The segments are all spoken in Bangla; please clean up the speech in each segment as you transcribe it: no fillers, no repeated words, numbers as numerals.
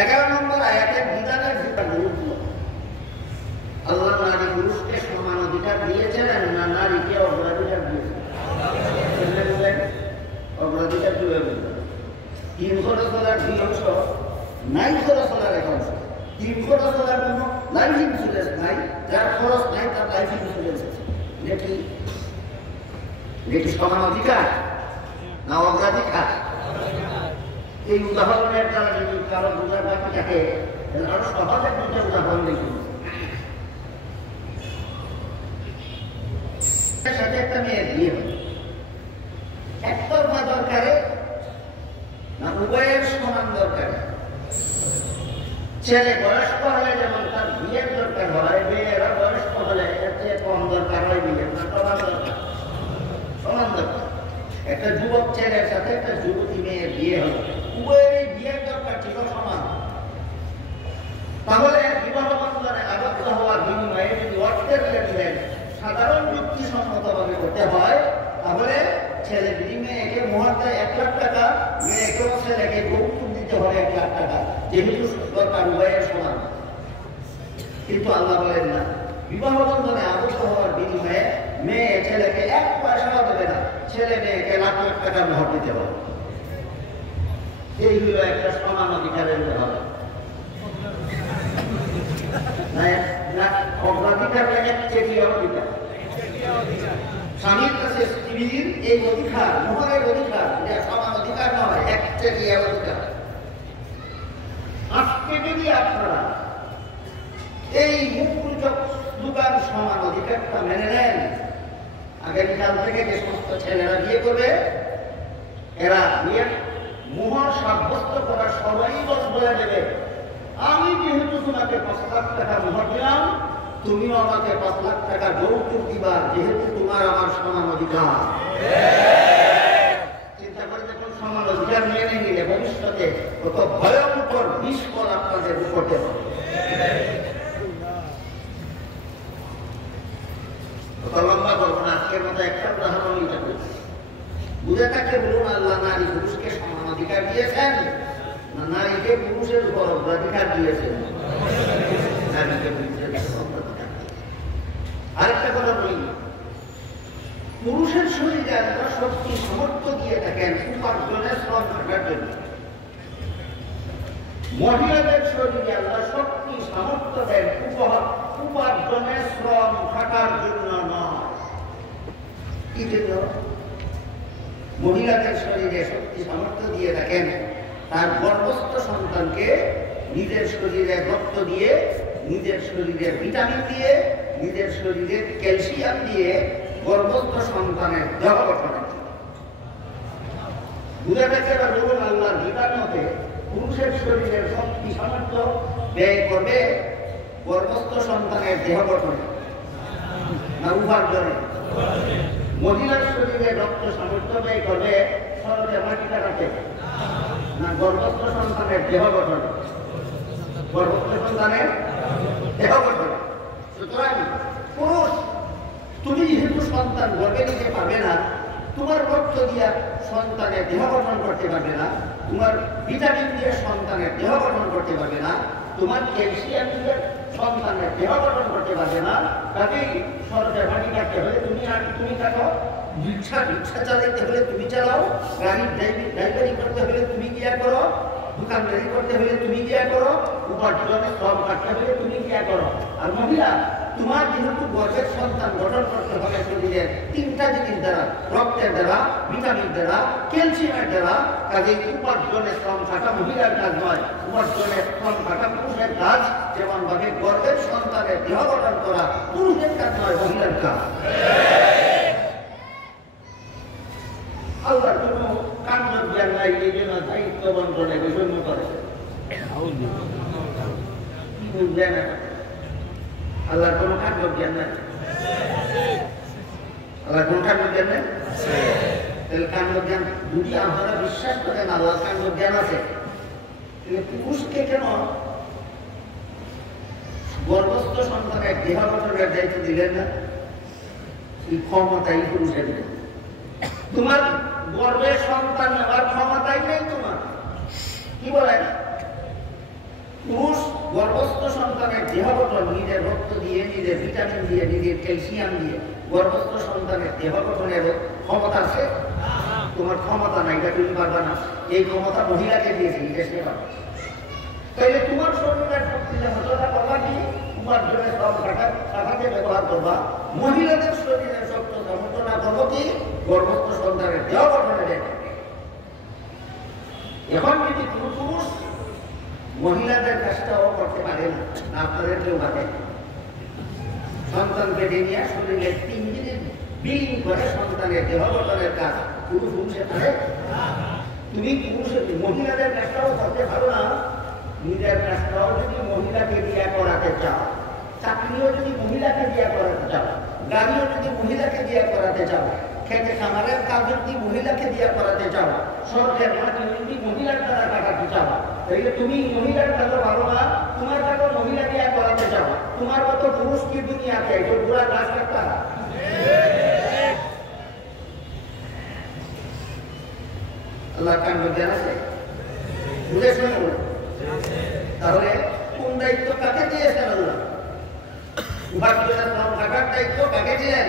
11 নম্বর আয়াতের বিধানের গুরুত্ব। আল্লাহ নারী পুরুষকে সমান অধিকার দিয়েছেন না নারীকে অগ্রাধিকার দিয়েছেন? অগ্রাধিকার কিভাবে? 3 খরচ হলার 2 অংশ, 9 খরচ হলার 1 অংশ। 3 খরচ হলার কোনো লাইফ ইন্স্যুরেন্স নাই, যার খরচ নাই তার লাইফ ইন্স্যুরেন্স আছে। এটা কি সমান অধিকার না অগ্রাধিকার? এই উদাহরণের দ্বারা যদি কারো বোঝার বাকি থাকে আরো সহজে 2টা উদাহরণ দেখুন। সাথে একটা মেয়ের বিয়ে হবে, একতরফা দরকারে না উভয়ের সমান দরকারে? ছেলে বয়স্ক হলে যেমন তার বিয়ের দরকার হয়, মেয়েরা বয়স্ক হলে এর চেয়ে কম দরকার হয় বিয়ে, না সমান দরকার? সমান দরকার। একটা যুবক ছেলের সাথে একটা যুবতী মেয়ের বিয়ে হলো, উভয়েরই বিয়ের দরকার ছিল সমান। তাহলে বিবাহ বন্ধনে আবদ্ধ হওয়ার বিনিময়ে যদি অর্থের লেনদেন সাধারণ যুক্তিসম্মতভাবে করতে হয়, তাহলে ছেলে যদি মেয়েকে মুহূর্তে 1 লাখ টাকা, মেয়েকেও ছেলেকে যৌতুক দিতে হবে 1 লাখ টাকা, যেহেতু দরকার উভয়ের সমান। কিন্তু আল্লাহ বলেন না, বিবাহ বন্ধনে আবদ্ধ হওয়ার বিনিময়ে মেয়ে ছেলেকে 1 পয়সাও দেবে না, ছেলে মেয়েকে লাখ লাখ টাকা মোহর দিতে হবে। এই হলো একটা সমান অধিকারের ব্যাপার। অগ্রাধিকার অধিকার স্বামীর কাছে স্ত্রীর এই অধিকার, মোহরের অধিকার, এটা সমান অধিকার নয়, একচেটিয়া অধিকার। আজকে যদি আপনারা এই মুখরোচক দোকান সমান অধিকারটা মেনে নেন, আগামীকাল থেকে যে সমস্ত ছেলেরা বিয়ে করবে, এরা বিয়ের মোহর সাব্যস্ত করার সবাই বলে দেবে, আমি যেহেতু তোমাকে 5 লাখ টাকা মোহর দিলাম, তুমিও আমাকে 5 লাখ টাকা যৌতুক দিবা, যেহেতু তোমার আমার সমান অধিকার। চিন্তা করে দেখুন, সমান অধিকার মেনে নিলে ভবিষ্যতে কত ভয়ঙ্কর বিস্ফোরণ আপনাদের উপরে হবে। কত লম্বা করবো না, আজকের মতো একটা উদাহরণ নিতে পারি। বুঝে থাকলে বলুন, আল্লাহ নারী পুরুষকে সমান অধিকার দিয়েছেন না নারীকে পুরুষের উপর অগ্রাধিকার দিয়েছেন? আরেকটা কথা বলি, পুরুষের শরীরে একটা শক্তি সামর্থ্য দিয়ে থাকেন উপার্জনের শ্রম খাটার জন্য, মহিলাদের শরীরে আল্লাহ শক্তি সামর্থ্য দেন উপার্জনের শ্রম খাটার জন্য নয়। কি জন্য? মহিলাদের শরীরে শক্তি সামর্থ্য দিয়ে থাকেন তার গর্ভস্থ সন্তানকে নিজের শরীরে রক্ত দিয়ে, নিজের শরীরে ভিটামিন দিয়ে, নিজের শরীরে ক্যালসিয়াম দিয়ে গর্ভস্থ সন্তানের দেহ গঠন। বুঝে দেখে বলুন, আল্লাহর বিধান মতে পুরুষের শরীরের শক্তি সামর্থ্য ব্যয় করবে গর্ভস্থ সন্তানের দেহ গঠনে না উপার্জনে? মহিলার শরীরে রক্ত সামর্থ্য ব্যয় করবে সরতে মাটি কাটাতে না গর্ভস্থ সন্তানের দেহ গঠন? গর্ভস্থ সন্তানের দেহ গঠন। সুতরাং পুরুষ, তুমি যেহেতু সন্তান গর্ভে নিতে পারবে না, তোমার রক্ত দিয়া সন্তানের দেহ গঠন করতে পারবে না, তোমার ভিটামিন দিয়ে সন্তানের দেহ গঠন করতে পারবে না, তোমার ক্যালসিয়াম দিয়ে সন্তানের দেহ গঠন করতে পারবে না, কাজেই সরকার মাটি কাটতে হলে তুমি কাটো, রিক্সা চালাইতে হলে তুমি চালাও, গাড়ির ড্রাইভারি করতে হলে তুমি গিয়া করো, দোকানদারি করতে হলে তুমি গিয়া করো, উপার্জনের শ্রম কাটতে হলে তুমি গিয়া করো। আর মহিলা, তোমার যেহেতু গর্ভের সন্তান গঠন করতে হবে শরীরের 3টা জিনিস দ্বারা, রক্তের দ্বারা, ভিটামিন দ্বারা, ক্যালসিয়ামের দ্বারা, কাজে উপার্জনের শ্রম খাটা মহিলার কাজ নয়, উপার্জনের শ্রম খাটা পুরুষের কাজ। যেমন ভাবে গর্ভের সন্তানের দেহ গঠন করা পুরুষের কাজ নয়, মহিলার কাজ। আল্লাহ কোনো কাণ্ড জ্ঞান নাই, এই জন্য দায়িত্ব বন্টনে বৈষম্য করে। আল্লাহর কোনো কাণ্ড জ্ঞান নাই, আল্লাহর কোনো কাণ্ড জ্ঞান নেই। তাহলে কাণ্ড জ্ঞান যদি আপনারা বিশ্বাস করেন আল্লাহর কাণ্ড জ্ঞান আছে, পুরুষকে কেন গর্ভস্থ সন্তানের দেহ গঠনের দায়িত্ব দিলেন না? এই ক্ষমতাই পুরুষের নেই। তোমার গর্ভের সন্তান নেওয়ার ক্ষমতাই নেই তোমার। কি বলেন? গর্ভস্থ সন্তানের দেহ গঠন নিজের রক্ত দিয়ে, নিজের ভিটামিন দিয়ে, নিজের ক্যালসিয়াম দিয়ে গর্ভস্থ সন্তানের দেহ গঠনের ক্ষমতা আছে? তোমার ক্ষমতা নাই, এটা তুমি পারবা না। এই ক্ষমতা মহিলাকে দিয়েছে, এটা সে পারবে। তাইলে তোমার শরীরের শক্তি যতটা করবা কি তোমার জন্য সব টাকাকে ব্যবহার করবা। মহিলাদের শরীরের শক্তি সমর্থনা করবো কি গর্ভস্থ সন্তানের দেহ গঠনের। এখন যদি কোনো পুরুষ মহিলাদের কাজটাও করতে পারে না, আপনাদের কেউ পারে সন্তান পেটে নিয়ে শরীরে 3 দিনের বিলীন করে সন্তানের দেহ গঠনের কাজ পুরুষ পুরুষে পারে। তুমি পুরুষের মহিলাদের কাজটাও করতে পারো না, নিজের কাজটাও যদি মহিলাকে দিয়া করাতে চাও, চাকরিও যদি মহিলাকে দিয়া করাতে চাও, গাড়িও যদি মহিলাকে দিয়া করাতে চাও, খেতে খামারের কাজ যদি মহিলাকে দিয়া করাতে চাও, সরকার মাটি যদি মহিলার দ্বারা কাটাতে চাও, তাহলে তুমি মহিলার কাজও ভালো না, তোমার কাজও মহিলা দিয়া করাতে চাও। তোমার মতো পুরুষ কি দুনিয়াতে এটা পুরা কাজ করতে হবে। আল্লাহ কান জ্ঞান আছে, বুঝে শুনে বলে। তাহলে কোন দায়িত্ব কাকে দিয়েছেন আল্লাহ? উপার্জনের নাম কাটার দায়িত্ব কাকে দিলেন?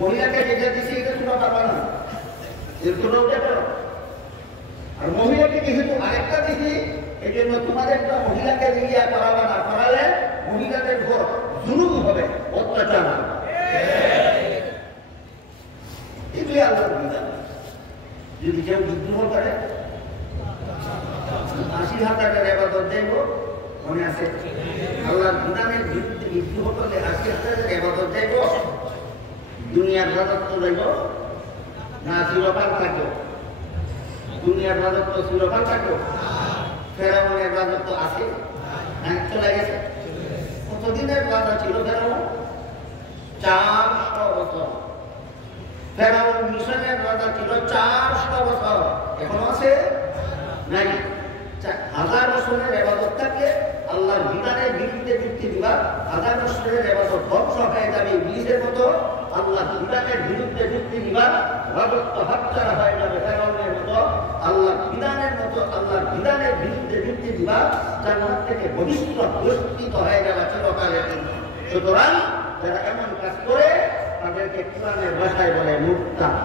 মহিলাকে যেটা দিছি এটা তোমরা পারবা না, তোমরা উঠে পারো। আর মহিলাকে যেহেতু আরেকটা দিছি, এই জন্য তোমাদেরটা মহিলাকে দিয়ে করাবা না, করালে মহিলাদের ঘর জুলুম হবে, অত্যাচার হবে। এগুলি আল্লাহর বিধান। যদি কেউ বিদ্রোহ করে 80,000 ইবাদত দেব, মনে আছে? আল্লাহর বিধানের বিরুদ্ধে বিদ্রোহ করলে 80,000 ইবাদত দেব, দুনিয়ার রাজত্ব দেব না চিরকাল থাকবো? দুনিয়ার রাজত্ব চিরকাল থাকবো? ফেরাউনের রাজত্ব আছে না চলে গেছে? কতদিনের রাজা ছিল ফেরাউন? 400 বছর। ফেরাউন মিশরের রাজা ছিল 400 বছর। এখনো আছে নাই? 1000 বছরের ইবাদত থাকে, আল্লাহর বিধানের বিরুদ্ধে যুক্তি দিবা, 1000 বছরের ইবাদত ধ্বংস হয়ে যাবে ইবলিসের মতো। আল্লাহর বিধানের বিরুদ্ধে যুক্তি দিবা, রাজত্ব হাতছাড়া হয়ে যাবে ফেরাউনের মতো। আল্লাহর বিধানের মতো, আল্লাহর বিধানের বিরুদ্ধে যুক্তি দিবা, জান্নাত থেকে বহিষ্কৃত হয়ে যাবে চিরকালের জন্য। সুতরাং যারা এমন কাজ করে তাদেরকে কোরআনের ভাষায় বলে মুরতাদ।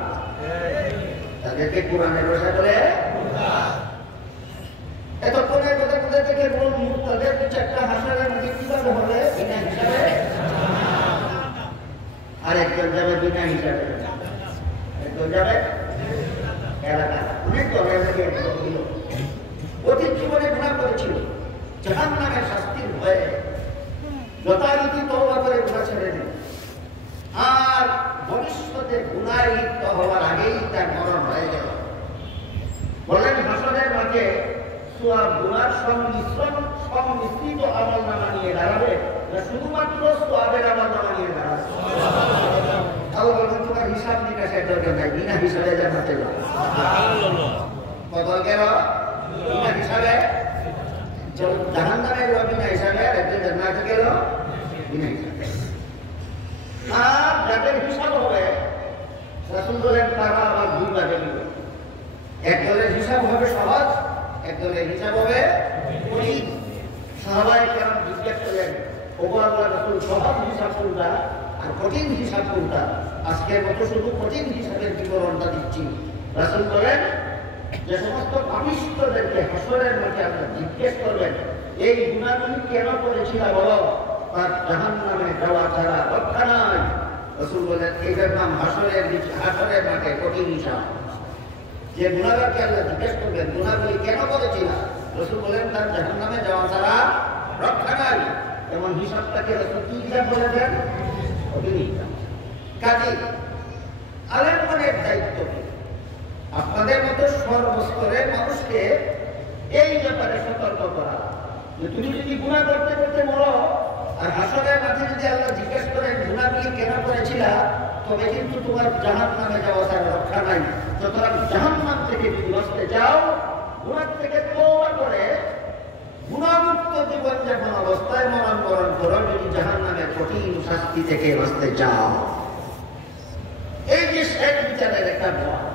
তাদেরকে কোরআনের ভাষায় বলে মুরতাদ। এতক্ষণের কথা কোথা থেকে বল মুরতাদের বিচারটা হাসরের মধ্যে কিভাবে হবে? বিনা হিসাবে। আরেকজন যাবে বিনা হিসাবে, একজন যাবে এলাকা। অনেক দলের অতীত জীবনে গুনাহ করেছিল, জাহান্নামের শাস্তির ভয়ে যথারীতি তওবা করে গুনাহ ছেড়ে দিল, আর ভবিষ্যতে গুনায় লিপ্ত হওয়ার আগেই তার মরণ হয়ে গেল। বলেন হাসরের মাঠে সওয়াব গুনার সংমিশ্রিত আমলনামা নিয়ে দাঁড়াবে না শুধুমাত্র সওয়াবের আমলনামা নিয়ে দাঁড়াবে? আল্লাহ বলেন তোমার হিসাব নিকাশের দরকার নাই, বিনা হিসাবে জান্নাতে যাও। কত গেল বিনা হিসাবে? জাহান্নামে গেল বিনা হিসাবে, আর একজন জান্নাতে গেল বিনা হিসাবে। আর যাদের হিসাব হবে রাসূল বলেন তারা আবার 2 ভাগে বিভক্ত। এক দলের হিসাব হবে সহজ, এক দলের হিসাব হবে কঠিন। সাহাবায়ে কেরাম জিজ্ঞেস করলেন, ওগো আল্লাহর রাসূল, সহজ হিসাব কোনটা আর কঠিন হিসাব কোনটা? আজকের মতো শুধু কঠিন হিসাবের বিবরণটা দিচ্ছি। রাসূল বলেন, যে সমস্ত পাপিষ্ঠদেরকে হাসরের মাঠে আপনারা জিজ্ঞেস করবেন এই গুনাহগুলি কেন করেছিলা বলো, তার জাহান্নামে যাওয়া ছাড়া রক্ষা নাই। রাসূল বলেন এটার নাম হাসরের মাঠে কঠিন হিসাব। যে গুনাহগারকে আল্লাহ জিজ্ঞেস করবেন গুনাহগুলি কেন করেছিলা, রাসূল বলেন তার জাহান্নামে যাওয়া ছাড়া রক্ষা নাই। এমন হিসাবটাকে রাসূল কি হিসাব বলেছেন? কঠিন হিসাব। কাজেই আলেমগণের দায়িত্ব কি? আপনাদের মতো সর্বস্তরের মানুষকে এই ব্যাপারে সতর্ক করা, যে তুমি যদি গুনাহ করতে করতে মরো আর হাসরের মাঠে যদি আল্লাহ জিজ্ঞেস করেন গুনাহগুলি কেন করেছিলা, তবে কিন্তু তোমার জাহান্নামে যাওয়া ছাড়া রক্ষা নাই। সুতরাং জাহান্নাম থেকে যদি বাঁচতে চাও, গুনাহ থেকে তওবা করে গুনাহমুক্ত জীবনযাপন অবস্থায় মরণবরণ করো যদি জাহান্নামের কঠিন শাস্তি থেকে বাঁচতে চাও। এই যে শেষ বিচারের একটা ভয়,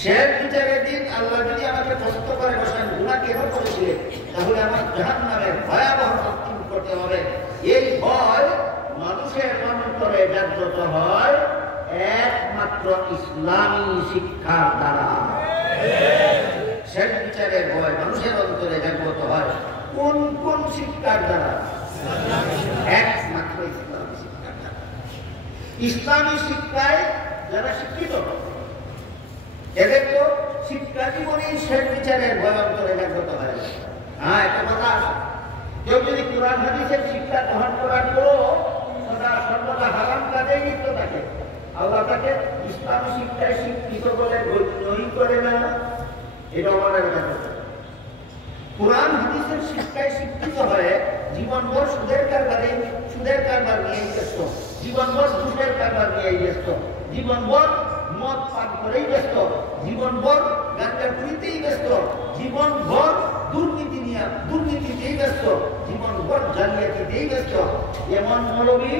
শেষ বিচারের দিন আল্লাহ যদি আমাকে প্রশ্ন করে বসেন গুনাহ কেন করেছিলেন, তাহলে আমার জাহান্নামের ভয়াবহ শাস্তি ভোগ করতে হবে। এই ভয় মানুষের অন্তরে জাগ্রত হয় একমাত্র ইসলামী শিক্ষার দ্বারা। শেষ বিচারের ভয় মানুষের অন্তরে জাগ্রত হয় কোন কোন শিক্ষার দ্বারা? একমাত্র ইসলামী শিক্ষার দ্বারা। ইসলামী শিক্ষায় যারা শিক্ষিত এদের তো শিক্ষা জীবনেই শেষ বিচারের ভয় অন্তরে জাগ্রত হয়। হ্যাঁ, একটা কথা আছে, কেউ যদি কোরআন হাদিসের শিক্ষা গ্রহণ করার পরও সর্বদা হারাম কাজেই লিপ্ত থাকে, আল্লাহ তাকে ইসলামী শিক্ষায় শিক্ষিত বলে গণ্যই করে না। এটা আমাদের কথা। কোরআন হাদিসের শিক্ষায় শিক্ষিত হয়ে জীবনভর সুদের কারবার নিয়েই ব্যস্ত, জীবনভর ঘুষের কারবার নিয়েই ব্যস্ত, জীবনভর মদ পান করেই ব্যস্ত, জীবনভর গাঁজা পুরিতেই ব্যস্ত, জীবনভর দুর্নীতিতেই ব্যস্ত, জীবনভর জালিয়াতিতেই ব্যস্ত। এমন মৌলবী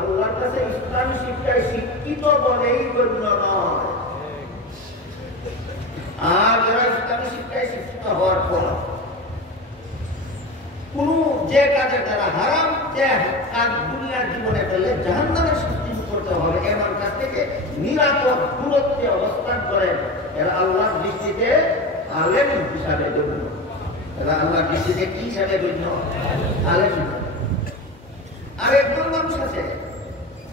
আল্লাহর কাছে ইসলামী শিক্ষায় শিক্ষিত বলেই গণ্য নয়। আর যারা ইসলামী শিক্ষায় শিক্ষিত হওয়ার পর কোন যে কাজের দ্বারা হারাম যে কাজ দুনিয়ার জীবনে পেলে জাহান্নামের শাস্তি করতে হবে, এমন কাজ থেকে নিরাপদ দূরত্বে অবস্থান করে এরা আল্লাহর দৃষ্টিতে আলেম হিসাবে গণ্য। এরা আল্লাহর দৃষ্টিতে কি হিসাবে গণ্য? আলেম। আর একজন মানুষ আছে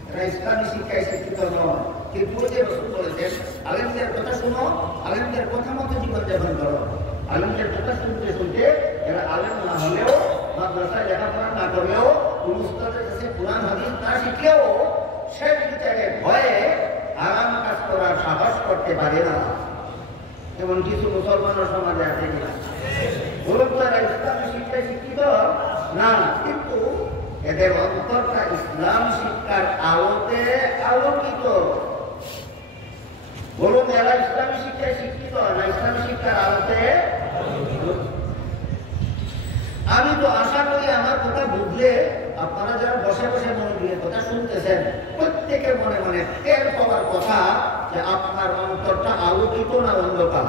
এরা ইসলামী শিক্ষায় শিক্ষিত নয়, কিন্তু যে রাসূল বলেছেন আলেমদের কথা শুনো, আলেমদের কথা মতো জীবনযাপন করো। আলেমদের কথা শুনতে শুনতে এরা আলেম না হলেও, মাদ্রাসায় লেখাপড়া না করলেও, উস্তাদের কাছে কোরআন হাদিস না শিখলেও শেষ বিচারে ভয়ে আরাম কাজ করার সাহস করতে পারে না। এমন কিছু মুসলমানের সমাজে আছে কিনা? বলুন, তারা ইসলামী শিক্ষায় শিক্ষিত না, কিন্তু এদের অন্তরটা ইসলাম শিক্ষার আলোতে আলোকিত। বলুন, এরা ইসলামী শিক্ষায় শিক্ষিত না ইসলামী শিক্ষার আলোতে? আমি তো আশা করি আমার কথা বুঝলে আপনারা যারা বসে বসে মন দিয়ে কথা শুনতেছেন প্রত্যেকের মনে মনে টের পাওয়ার কথা যে আপনার অন্তরটা আলোকিত না অন্ধকার।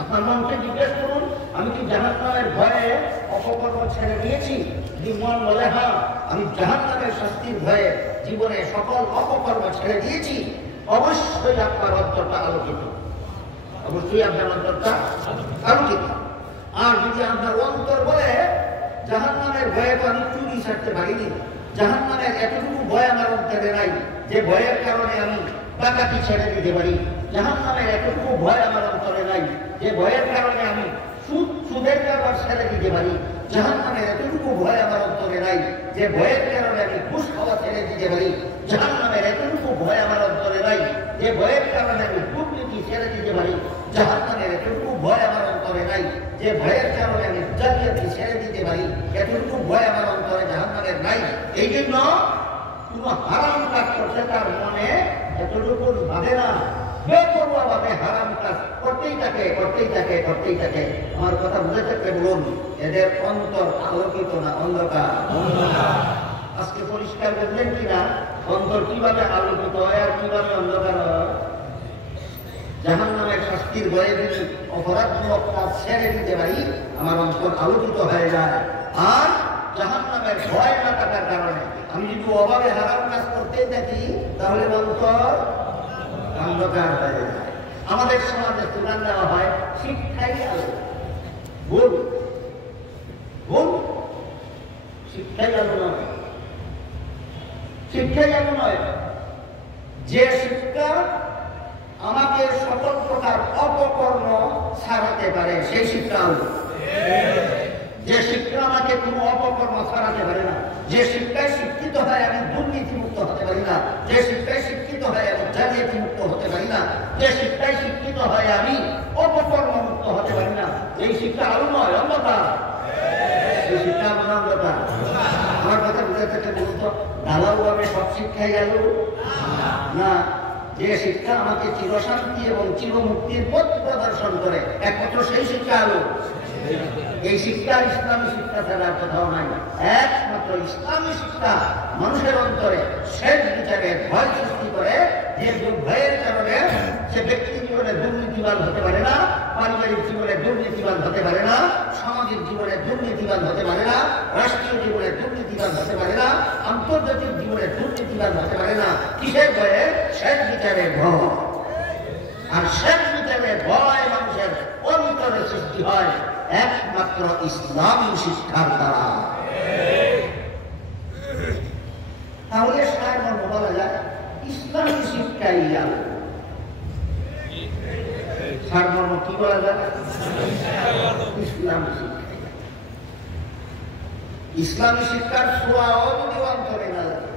আপনার মনকে জিজ্ঞেস করুন, আমি কি জাহান্নামের ভয়ে অপকর্ম ছেড়ে দিয়েছি? যদি মন বলে হ্যাঁ, আমি জাহান্নামের শাস্তির ভয়ে জীবনে সকল অপকর্ম ছেড়ে দিয়েছি, অবশ্যই আপনার অন্তরটা আলোকিত, অবশ্যই আপনার অন্তরটা আলোকিত। আর যদি আপনার অন্তর বলে জাহান্নামের ভয়ে তো আমি চুরি ছাড়তে পারিনি, জাহান্নামের এতটুকু ভয় আমার অন্তরে নাই যে ভয়ের কারণে আমি ডাকাতি ছেড়ে দিতে পারি, জাহান্নামের এতটুকু ভয় আমার অন্তরে নাই যে ভয়ের কারণে আমি সুদের কারবার ছেড়ে দিতে পারি, জাহান্নামের এতটুকু ভয় আমার অন্তরে নাই যে ভয়ের কারণে আমি ঘুষ খাওয়া ছেড়ে দিতে পারি, জাহান্নামের এতটুকু ভয় আমার অন্তরে নাই যে ভয়ের কারণে আমি দুর্নীতি ছেড়ে দিতে পারি, জাহান্নামের এতটুকু ভয় আমার অন্তরে নাই যে ভয়ের কারণে আমি জালিয়াতি ছেড়ে দিতে পারি, এতটুকু ভয় আমার অন্তরে জাহান্নামের নাই। এই জন্য কোন হারাম কাজ করছে তার মনে এতটুকু ভাবে না, বেপরোয়া ভাবে হারাম কাজ করতেই থাকে। আমার কথা বুঝে থাকলে বলুন, এদের অন্তর আলোকিত না অন্ধকার? আজকে পরিষ্কার বুঝলেন কিনা অন্তর কিভাবে আলোকিত হয় আর কিভাবে অন্ধকার হয়? জাহান্নামের শাস্তির ভয়ে যদি অপরাধমূলক কাজ ছেড়ে দিতে পারি, আমার অন্তর আলোকিত হয়ে যায়। আর জাহান্নামের ভয় না থাকার কারণে আমি যদি অভাবে হারাম কাজ করতে থাকি, তাহলে অন্তর অন্ধকার হয়ে যায়। আমাদের সমাজে স্লোগান দেওয়া হয় শিক্ষাই আলো। ভুল, শিক্ষাই আলো নয়, শিক্ষাই আলো নয়। যে শিক্ষা আমাকে সকল প্রকার অপকর্ম ছাড়াতে পারে সেই শিক্ষা আলো। যে শিক্ষা আমাকে কোনো অপকর্ম ছাড়াতে পারে না, যে শিক্ষায় শিক্ষিত হয় আমি দুর্নীতি মুক্ত হতে পারি না, যে শিক্ষায় শিক্ষিত হয় আমি জালিয়াতি মুক্ত হতে পারি না, যে শিক্ষায় শিক্ষিত হয় আমি অপকর্ম মুক্ত হতে পারি না, এই শিক্ষা আলো নয়, অন্ধকার। এই শিক্ষা আমার অন্ধকার। আমার কথা বুঝে থেকে বলুন তো, ঢালাও ভাবে সব শিক্ষাই গেল না। যে শিক্ষা আমাকে চিরশান্তি এবং চিরমুক্তির পথ প্রদর্শন করে একমাত্র সেই শিক্ষা আলো। এই শিক্ষা ইসলামী শিক্ষা ছাড়া কোথাও নাই। একমাত্র ইসলামী শিক্ষা মানুষের অন্তরে শেষ বিচারে ভয় সৃষ্টি করে, যে ভয়ের কারণে সে ব্যক্তি জীবনে দুর্নীতিবান হতে পারে না, পারিবারিক জীবনে দুর্নীতিবান হতে পারে না, সামাজিক জীবনে দুর্নীতিবাদ হতে পারে না, রাষ্ট্রীয় জীবনে দুর্নীতিবাদ হতে পারে না, আন্তর্জাতিক জীবনে দুর্নীতিবাদ হতে পারে না। কিসের ভয়ে? শেষ বিচারের ভয়। আর শেষ বিচারের ভয় মানুষের অন্তরে সৃষ্টি হয় একমাত্র ইসলামী শিক্ষার দ্বারা। তাহলে সাধারণ বলা যায় ইসলামী শিক্ষাই সারমর্ম কি বলা যায়? ইসলামী শিক্ষা। ইসলামী শিক্ষার ছোঁয়াও যদি অন্তরে না লাগে,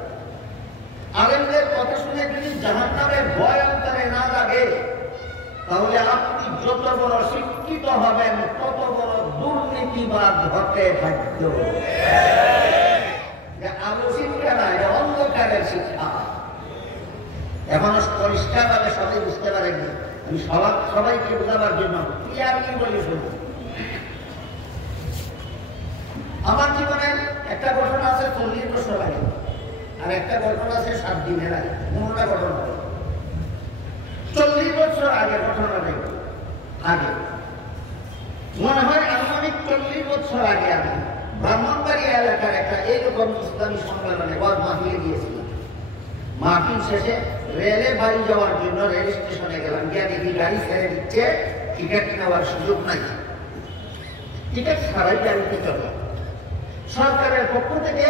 আলেমদের কথা শুনে যদি জাহান্নামের ভয় অন্তরে না লাগে, তাহলে আপনি যত বড় শিক্ষিত হবেন তত বড় দুর্নীতিবাদ হতে বাধ্য। আলো শিক্ষা না, এটা অন্ধকারের শিক্ষা। এখনো পরিষ্কারভাবে সবাই বুঝতে পারেননি। আমি সবাইকে বোঝাবার জন্য ক্লিয়ারলি বলি শুনুন। আমার জীবনে একটা ঘটনা আছে 40 বছর আগে, আর একটা ঘটনা আছে 7 দিনের আগে। কোনটা ঘটনা? 40 বছর আগে ঘটনা নেই। আগে মনে হয় আনুমানিক 40 বছর আগে আমি ব্রাহ্মণবাড়িয়া এলাকার একটা এইরকম ইসলামী সম্মেলনে মাহফিলে গিয়েছিলাম। মাহফিল শেষে রেলে বাড়ি যাওয়ার জন্য রেল স্টেশনে গেলাম। গিয়ে দেখি গাড়ি ছেড়ে দিচ্ছে, টিকিট নেওয়ার সুযোগ নাই। টিকিট ছাড়াই গাড়িতে চলে। সরকারের পক্ষ থেকে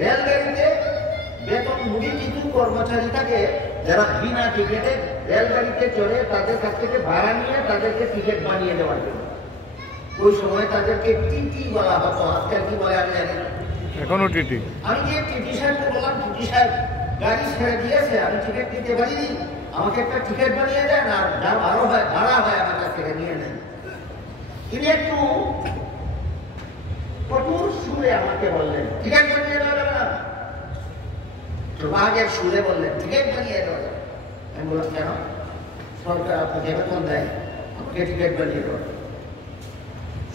রেলগাড়িতে বেতনভোগী কিছু কর্মচারী থাকে যারা বিনা টিকিটে রেলগাড়িতে চলে, তাদের কাছ থেকে ভাড়া নিয়ে তাদেরকে টিকিট বানিয়ে দেওয়ার জন্য। ওই সময় তাদেরকে টিটি বলা হতো, আজকাল কি বলে আমি জানি না। এখনো টিটি। আমি গিয়ে টিটি সাহেবকে বললাম, টিটি সাহেব গাড়ি ছেড়ে দিয়েছে, আমি টিকিট দিতে পারিনি, আমাকে একটা টিকিট বানিয়ে দেন, আর যা আরো হয় ভাড়া হয় আমার কাছ থেকে নিয়ে নেন। তিনি একটু কঠোর সুরে আমাকে বললেন, টিকিট বানিয়ে দেওয়া যাবে না। আগের সুরে বললেন, টিকিট বানিয়ে দেওয়া যাবে। আমি বললাম, কেন? সরকার আপনাকে বেতন দেয়, আমাকে টিকিট বানিয়ে দেওয়া।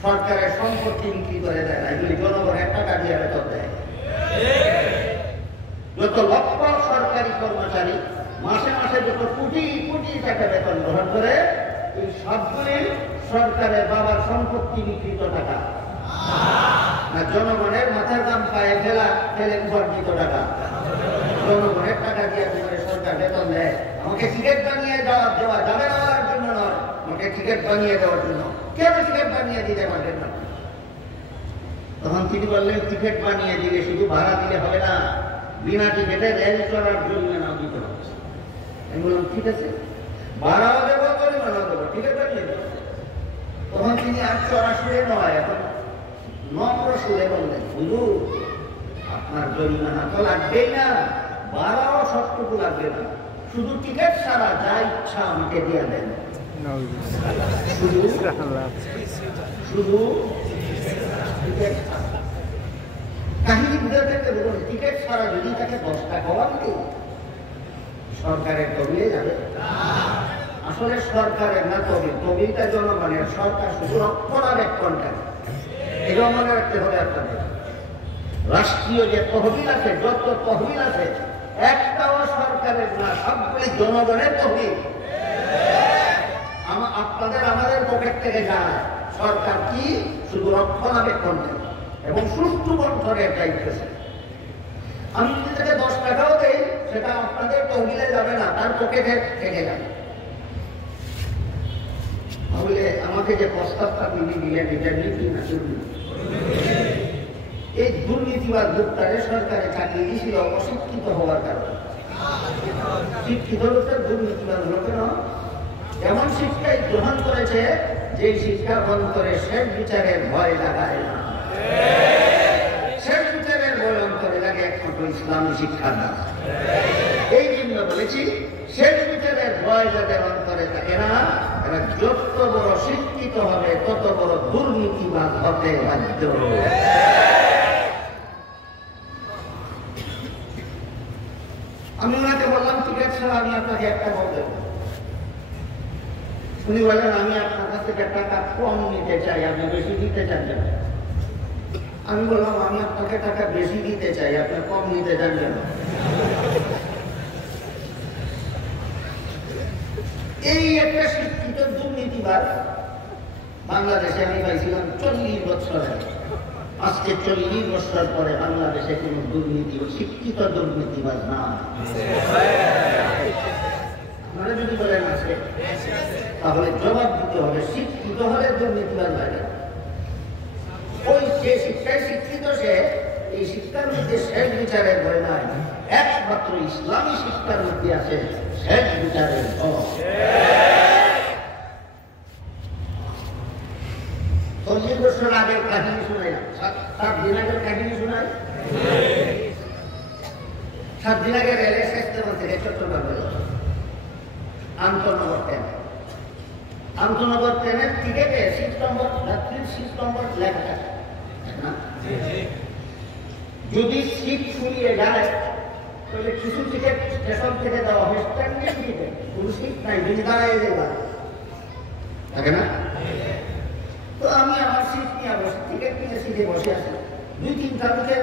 সরকারের সম্পত্তি বিক্রি করে দেয় না, এগুলি জনগণের টাকা দিয়ে বেতন দেয়। যত লক্ষ সরকারি কর্মচারী মাসে মাসে যত কোটি কোটি টাকা বেতন গ্রহণ করে, এই সবগুলি সরকারের বাবার সম্পত্তি বিক্রিত টাকা, না জনগণের মাথার দাম পায়ে ফেলে উপার্জিত টাকা। জনগণের টাকা দিয়ে সরকার বেতন দেয়। আমাকে টিকিট বানিয়ে দেওয়া যাবে না দেওয়ার জন্য নয়, আমাকে টিকিট বানিয়ে দেওয়ার জন্য। কেন টিকিট বানিয়ে দিতে পারবেন না? তখন তিনি বললেন, টিকিট বানিয়ে দিলে শুধু ভাড়া দিলে হবে না, বিনা টিকিটে রেল চলার জরিমানা দিতে হবে। আমি বললাম, ঠিক আছে, ভাড়াও দেবো, জরিমানাও দেবো, টিকিট বানিয়ে দেবো। তখন তিনি আর চড়া সুরে নয়, এখন নম্র সুরে বললেন, হুজুর আপনার জরিমানা তো লাগবেই না, ভাড়াও সবটুকু লাগবে না, শুধু টিকিট ছাড়া যা ইচ্ছা আমাকে দিয়ে দেন। শুধু কাহিনী বুঝাতে বলুন, টিকিট ছাড়া যদি তাকে 10 টাকাও দিতে, সরকারের তবিলে যাবে। আসলে সরকারের না তবিল, তবিলটা জনগণের। সরকার শুধু রক্ষণাবেক্ষণ করে, এটাও মনে রাখতে হবে আপনাদের। রাষ্ট্রীয় যে তহবিল আছে, যত তহবিল আছে, একটাও সরকারের না, সবগুলি জনগণের তহবিল। আপনাদের আমাদের পকেট থেকে যায়। সরকার কি শুধু রক্ষণাবেক্ষণ করে এবং সুষ্ঠু বন্টনের দায়িত্ব। আমি যদি তাকে 10 টাকাও দেই, সেটা আপনাদের তহবিলে যাবে না, তার পকেটে থেকে যাবে। তাহলে আমাকে যে প্রস্তাবটা তিনি দিলেন, এটা নীতি না দুর্নীতি? এই দুর্নীতিবাদ লোকটারে সরকারে চাকরি দিয়েছিল অশিক্ষিত হওয়ার কারণে। শিক্ষিত লোকটা দুর্নীতিবাদ হলো কেন? এমন শিক্ষাই গ্রহণ করেছে যে শিক্ষা অন্তরে শেষ বিচারের ভয় লাগায় না। শেষ বিচারের ভয় অন্তরে লাগে একমাত্র ইসলামী শিক্ষার দ্বারা। এই জন্য বলেছি, শেষ বিচারের ভয় যাদের অন্তরে থাকে না, এরা যত বড় শিক্ষিত হবে তত বড় দুর্নীতিবাদ হতে বাধ্য। আমি ওনাকে বললাম, টিকিট ছাড়া আমি আপনাকে একটা বলতে। উনি বলেন, আমি আপনার কাছ থেকে টাকা কম নিতে চাই, আপনি বেশি দিতে চান কেন? আমি বললাম, আমি আপনাকে টাকা বেশি দিতে চাই, আপনি কম নিতে চান কেন? এই একটা শিক্ষিত দুর্নীতিবাদ বাংলাদেশে আমি পাইছিলাম 40 বছর আগে। আজকে 40 বছর পরে বাংলাদেশে কোন দুর্নীতি ও শিক্ষিত দুর্নীতিবাজ না। আপনারা যদি বলেন আছে, তাহলে জবাব দিতে হবে শিক্ষিত হলে দুর্নীতিবাজ লাগে। ওই যে শিক্ষায় শিক্ষিত সে, এই শিক্ষার মধ্যে শেষ বিচারের ভয় নাই। একমাত্র ইসলামী শিক্ষার মধ্যে আছে শেষ বিচারের ভয়। 40 বছর আগের কাহিনী শোনাইলাম, 7 দিন আগের কাহিনী শোনাই। 7 দিন আগে রেলের স্টেশন থেকে চট্টগ্রাম আন্তনগর ট্রেনের টিকেটে সিট নম্বর, যাত্রীর সিট নম্বর লেখা থাকে না? যদি সিট ফুরিয়ে যায় তাহলে কিছু টিকিট স্টেশন থেকে দেওয়া হয় স্ট্যান্ডিং টিকিট, কোনো সিট নাই, যদি দাঁড়ায় যাবে থাকে না? তো আমি আমার সিট নিয়ে বসে, টিকিট নিয়ে সিটে বসে আছি। 2-3টা লোকের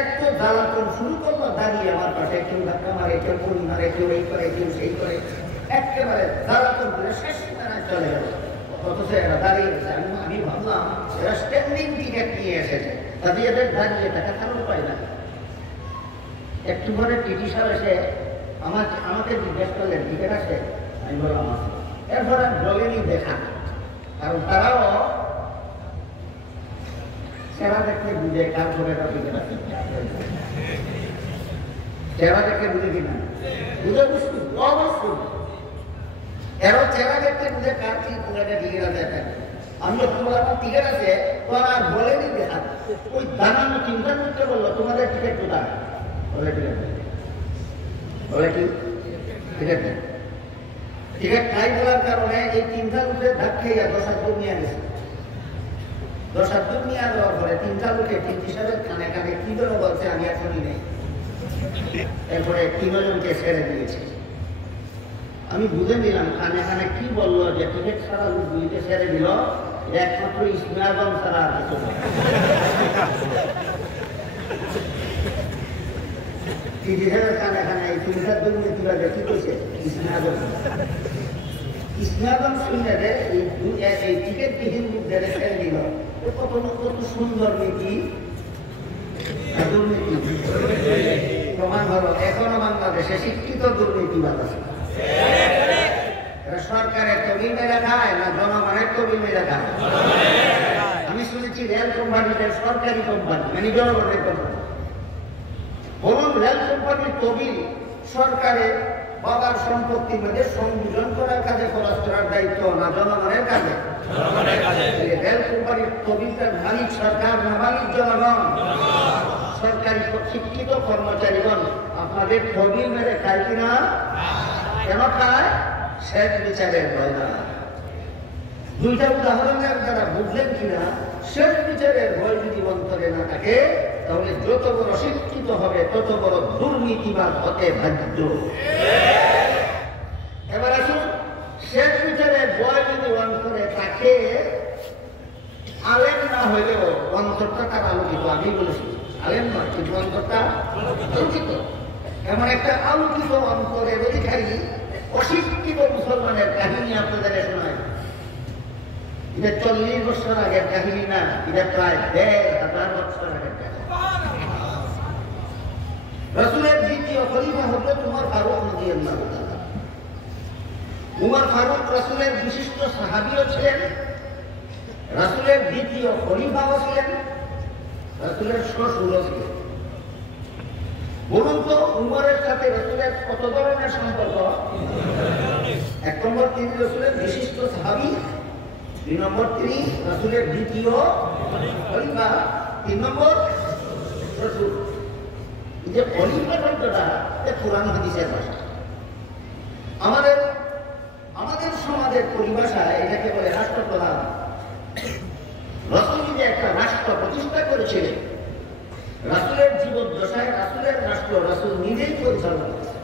এত জ্বালাতন শুরু করলো, দাঁড়িয়ে আমার পাশে কেউ ধাক্কা মারে, কেউ পরি মারে, কেউ এই করে, কেউ সেই করে, একেবারে জ্বালাতন করে শেষ সীমানায় চলে গেল। অথচ এরা দাঁড়িয়ে গেছে। আমি ভাবলাম এরা স্ট্যান্ডিং টিকিট নিয়ে এসেছে, তাদের এদের দাঁড়িয়ে টাকা কারণ পায় না। একটু পরে টিটি সাহেব এসে আমাকে জিজ্ঞেস করলেন টিকিট আছে? আমি বললাম আছে। এরপর আমি বলেনি দেখা, কারণ তারাও চেহারা দেখলে বুঝে কার ঘরে টিকিট আছে। চেহারা দেখলে বুঝে কিনা? বুঝে বুঝছি অবশ্যই। এরও চেহারা দেখতে বুঝে কার টিকিট আছে। আমি যখন বললাম টিকিট আছে, তো আর বলেনি দেখা। ওই দাঁড়ানো চিন্তার মধ্যে বললো তোমাদের টিকিট কোথায়? বলে টিকিট বলে কি টিকিট নেই। টিকিট নাই বলার কারণে এই 3টা লোকের ধাক খেয়ে 10 নিয়ে গেছে। 10 নিয়ে যাওয়ার পরে 3টা লোকে টিটি সাহেবের কানে কানে কি যেন বলছে, আমি এখনই নেই। এরপরে 3 জনকে ছেড়ে দিয়েছে। আমি বুঝে নিলাম কানে কানে কি বললো, যে টিকিট ছাড়া লোক 2কে ছেড়ে দিল, একমাত্র ইসমি আজম ছাড়া আর কিছু না। টিটি সাহেবের কানে কানে এই 3টা দুর্নীতিবাজ কি করছে? ইসমি আজম শুনে এই টিকিট বিহীন লোকদের ছেড়ে দিল। কত সুন্দর নীতি, দুর্নীতি প্রমাণ হলো এখনো বাংলাদেশে শিক্ষিত দুর্নীতিবাদ আছে। সরকারের তবিল মেরা খায় না জনগণের তবিল মেরা খায়? আমি শুনেছি রেল কোম্পানিটা সরকারি কোম্পানি, মানে জনগণের কোম্পানি। বলুন রেল কোম্পানির তবিল সরকারের বাবার সম্পত্তির মধ্যে সংযোজন করার কাজে খরচ করার দায়িত্ব না জনগণের কাজে? রেল কোম্পানির তবিলটার মালিক সরকার না মালিক জনগণ? সরকারি শিক্ষিত কর্মচারীগণ আপনাদের তবিল মেরে খায় কিনা? কেন খায়? শেষ বিচারের ভয় না। 2টা উদাহরণের দ্বারা বুঝলেন কিনা শেষ বিচারের ভয় যদি অন্তরে না থাকে, তাহলে যত বড় শিক্ষিত হবে তত বড় দুর্নীতিবাদ হতে বাধ্য। এবার আসুন, শেষ বিচারের ভয় যদি অন্তরে থাকে, আলেম না হইলেও অন্তরটা তার আলোকিত। আমি বলেছি আলেম নয়, কিন্তু অন্তরটা আলোকিত। এমন একটা আলোকিত অন্তরের অধিকারী অশিক্ষিত মুসলমানের কাহিনী আপনাদের শোনায়। এটা 40 বছর আগের কাহিনী না, এটা প্রায় 1000 বছর আগের কাহিনী। রাসূলের দ্বিতীয় খলিফা হযরত উমর ফারুক রাদিয়াল্লাহু তাআলা। উমর ফারুক রাসূলের বিশিষ্ট সাহাবীও ছিলেন, রাসূলের দ্বিতীয় খলিফাও ছিলেন, রাসূলের শ্বশুরও ছিলেন। বলুন তো উমরের সাথে রাসূলের কত ধরনের সম্পর্ক? 1 নম্বর তিনি রাসূলের বিশিষ্ট সাহাবী, 2 নম্বর তিনি রাসূলের দ্বিতীয় খলিফা, 3 নম্বর রাসূল। এই যে খলিফা শব্দটা কোরআন হাদিসের ভাষা। আমাদের সমাজের পরিভাষায় এটাকে বলে রাষ্ট্রপ্রধান। রাসূল যে একটা রাষ্ট্র প্রতিষ্ঠা করেছিলেন, রাসূলের জীবদ্দশায় রাসূলের রাষ্ট্র রাসূল নিজেই পরিচালনা করেছেন।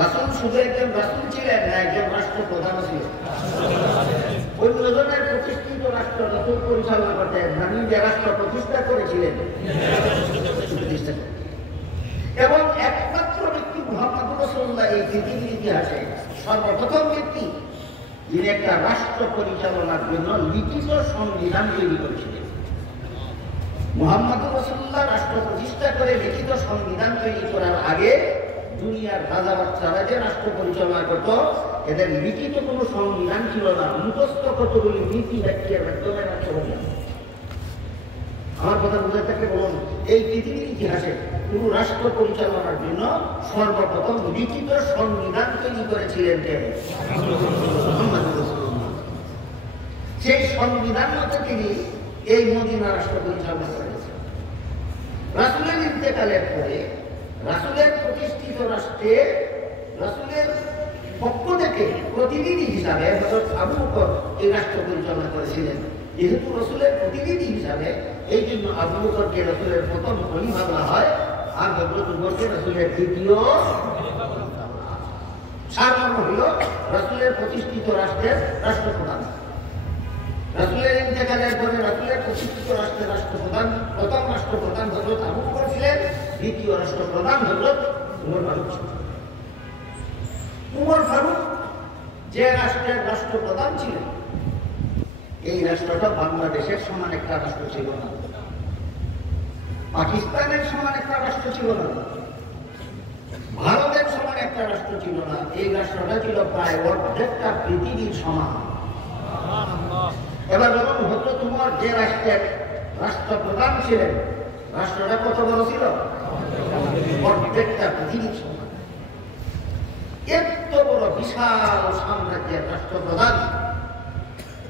রাসূল শুধু একজন রাসূল ছিলেন না, একজন রাষ্ট্রপ্রধান ছিলেন। অন্যজনের প্রতিষ্ঠিত রাষ্ট্র রাসূল পরিচালনা করতেন, তিনি যে রাষ্ট্র প্রতিষ্ঠা করেছিলেন এবং একমাত্র ব্যক্তি মুহাম্মদ রাসূলুল্লাহ এই পৃথিবীর ইতিহাসে সর্বপ্রথম ব্যক্তি যিনি একটা রাষ্ট্র পরিচালনার জন্য লিখিত সংবিধান তৈরি করেছিলেন। মুহাম্মদুর রাসূলুল্লাহ রাষ্ট্র প্রতিষ্ঠা করে লিখিত সংবিধান তৈরি করার আগে দুনিয়ার রাজা বাচ্চারা যে রাষ্ট্র পরিচালনা করত, এদের লিখিত কোনো সংবিধান ছিল না, মুখস্থ কতগুলি নীতি বাক্যের মাধ্যমে রাষ্ট্র পরিচালনা। আমার কথা বুঝে থাকে বলুন, এই পৃথিবীর ইতিহাসে পুরো রাষ্ট্র পরিচালনার জন্য সর্বপ্রথম লিখিত সংবিধান তৈরি করেছিলেন কে? মুহাম্মদুর রাসূলুল্লাহ। সেই সংবিধান মতে তিনি এই মদিনা রাষ্ট্র পরিচালনা করেছেন। রাসূলের ইন্তেকালের পরে রাসূলের প্রতিষ্ঠিত রাষ্ট্রে রাসূলের পক্ষ থেকে প্রতিনিধি হিসাবে হযরত আবু বকর এই রাষ্ট্র পরিচালনা করেছিলেন। যেহেতু রাসূলের প্রতিনিধি হিসাবে, এই জন্য আবু বকরকে রাসূলের প্রথম খলিফা বলা হয়, আর হযরত উমরকে রাসূলের দ্বিতীয়। সারমর্ম হল রাসূলের প্রতিষ্ঠিত রাষ্ট্রের রাষ্ট্রপ্রধান। রাসূলের ইন্তেকালের পরে রাসূলের প্রতিষ্ঠিত রাষ্ট্রের রাষ্ট্রপ্রধান, প্রথম রাষ্ট্রপ্রধান হযরত আবু বকর ছিলেন, দ্বিতীয় রাষ্ট্রপ্রধান হযরত উমর ফারুক ছিলেন। উমর ফারুক যে রাষ্ট্রের রাষ্ট্রপ্রধান ছিলেন, এই রাষ্ট্রটা বাংলাদেশের সমান একটা রাষ্ট্র ছিল না, পাকিস্তানের সমান একটা রাষ্ট্র ছিল না, ভারতের সমান একটা রাষ্ট্র ছিল না। এই রাষ্ট্রটা ছিল প্রায় অর্ধেকটা পৃথিবীর সমান। এবার বলুন, হযরত উমর যে রাষ্ট্রের রাষ্ট্রপ্রধান ছিলেন, রাষ্ট্রটা কত বড় ছিল? অর্ধেকটা পৃথিবীর সমান। এত বড় বিশাল সাম্রাজ্যের রাষ্ট্রপ্রধান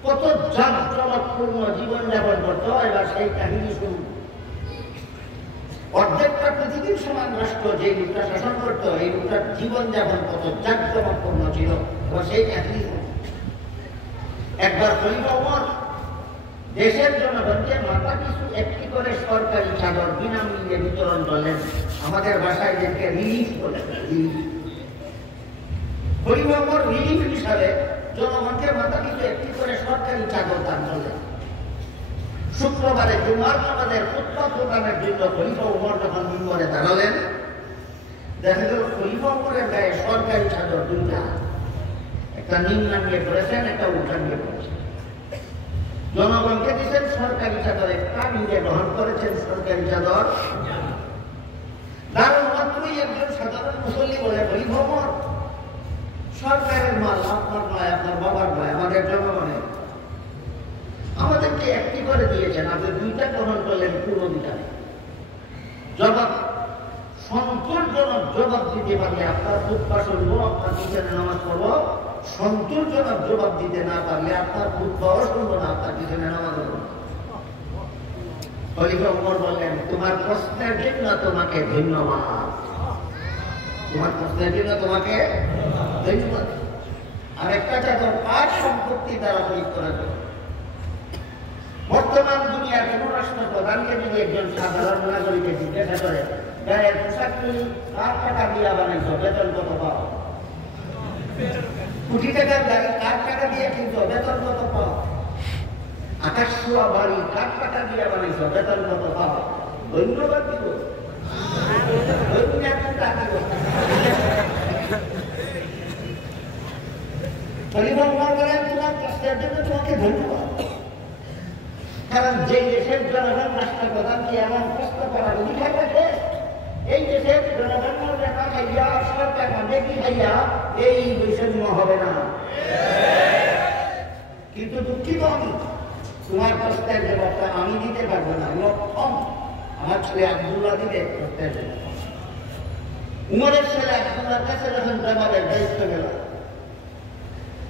কত জাঁকজমকপূর্ণ জীবনযাপন করত, এবার সেই কাহিনী শুনুন। অর্ধেকটা পৃথিবীর সমান রাষ্ট্র যে লোকটা শাসন করতো, এই লোকটার জীবনযাপন কত জাঁকজমকপূর্ণ ছিল, এবার সেই কাহিনী শুনুন। একবার খলিফা ওমর দেশের জনগণকে মাথা পিছু একটি করে সরকারি চাদর বিনামূল্যে বিতরণ করলেন। আমাদের ভাষায় যেটাকে রিলিফ বলে, খলিফা ওমর রিলিফ হিসাবে জনগণকে মাথা পিছু একটি করে সরকারি চাদর দান করলেন। শুক্রবারে জুমার নামাজের খুতবা প্রদানের জন্য খলিফা ওমর যখন মিম্বরে দাঁড়ালেন, দেখা গেল খলিফা ওমরের গায়ে সরকারি চাদর দুইটা, একটা নিম্নাঙ্গে পড়েছেন, একটা উঠাঙ্গে পড়েছেন। জনগণকে দিচ্ছেন সরকারি চাদর একটা, নিজে গ্রহণ করেছেন সরকারি চাদর। দারুণ মাত্রই একজন সাধারণ মুসল্লি বলে, খলিফা ওমর, সরকারের মাল আপনার নয়, আপনার বাবার নয়, আমাদের জনগণের, আমাদেরকে একটি করে দিয়েছেন, আপনি দুইটা গ্রহণ করলেন, পুরো দুইটা জবাব সন্তোষজনক জবাব দিতে পারলে আপনার খুতবা শুনবো, আপনার পিছনে নামাজ পড়বো। সন্তোষজনক জবাব দিতে না পারলে আপনার খুতবাও শুনবো না, আপনার পিছনে নামাজ পড়বো। খলিফা ওমর বললেন, তোমার প্রশ্নের জন্য তোমাকে ধন্যবাদ, তোমার প্রশ্নের জন্য তোমাকে ধন্যবাদ। আর একটা চাদর কার সম্পত্তি দ্বারা খরিদ করা যায়? বর্তমান দুনিয়ার কোন রাষ্ট্রপ্রধানকে যদি একজন সাধারণ নাগরিককে জিজ্ঞাসা করে, গায়ের পোশাকটি কার টাকা দিয়ে বানাইছ, বেতন কত পাও? কোটি টাকার গাড়ি কার টাকা দিয়ে কিনছ, বেতন কত পাও? আকাশ ছোঁয়া বাড়ি কার টাকা দিয়ে বানাইছ, বেতন কত পাও? ধন্যবাদ দিব, খলিফা ওমর বলেন, তোমার কষ্টের জন্য তোমাকে ধন্যবাদ। কারণ যে দেশের জনগণ রাষ্ট্রপ্রধানকে এমন কষ্ট করার অধিকার রাখে, এই দেশের জনগণ না খাইয়া সরকার দেখি খাইয়া এই বৈষম্য হবে না। কিন্তু দুঃখিত আমি, তোমার কষ্টের জবাবটা আমি দিতে পারবো না, আমার ছেলে আব্দুল্লাহ দিবে কষ্টের জবাব। উমরের ছেলে আব্দুল্লাহর কাছে যখন জবাবের দায়িত্ব গেল,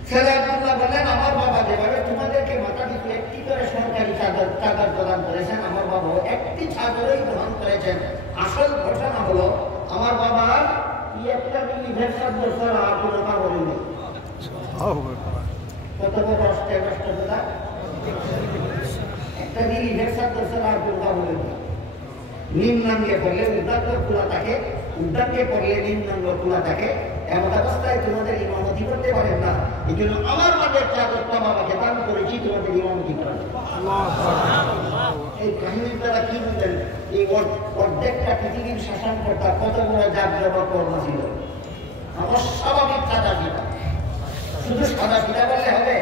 ছেলে আব্দুল্লাহ বলেন, আমার বাবা যেভাবে তোমাদেরকে মাথা পিছু একটি করে সরকারি চাদর প্রদান করেছেন, আমার বাবা একটি চাদরই গ্রহণ করেছেন। আসল ঘটনা হলো, আমার বাবা একটা মিলিভের চাদর ছাড়া আর কোনো কাপড় নেই। কত বড় রাষ্ট্রপ্রধান, একটা মিলিভের চাদর ছাড়া আর কোনো কাপড় নেই। নিম্নাঙ্গে পড়লে উদ্যাঙ্গ খোলা থাকে, উদ্যাঙ্গে পড়লে নিম্নাঙ্গ খোলা থাকে। এমন অবস্থায় তোমাদের ইমামতি করতে পারেন না, এই জন্য আমার মাদের চাদরটা বাবাকে দান করেছি, তোমাদের ইমামতি করার। এই কাহিনীর দ্বারা কি বুঝলেন? এই অর্ধেকটা পৃথিবীর শাসনকর্তা কত বড় জাগ্রত কর্ম ছিল, অস্বাভাবিক চাঁদা ছিল। শুধু সাদা সিধা বললে হবে?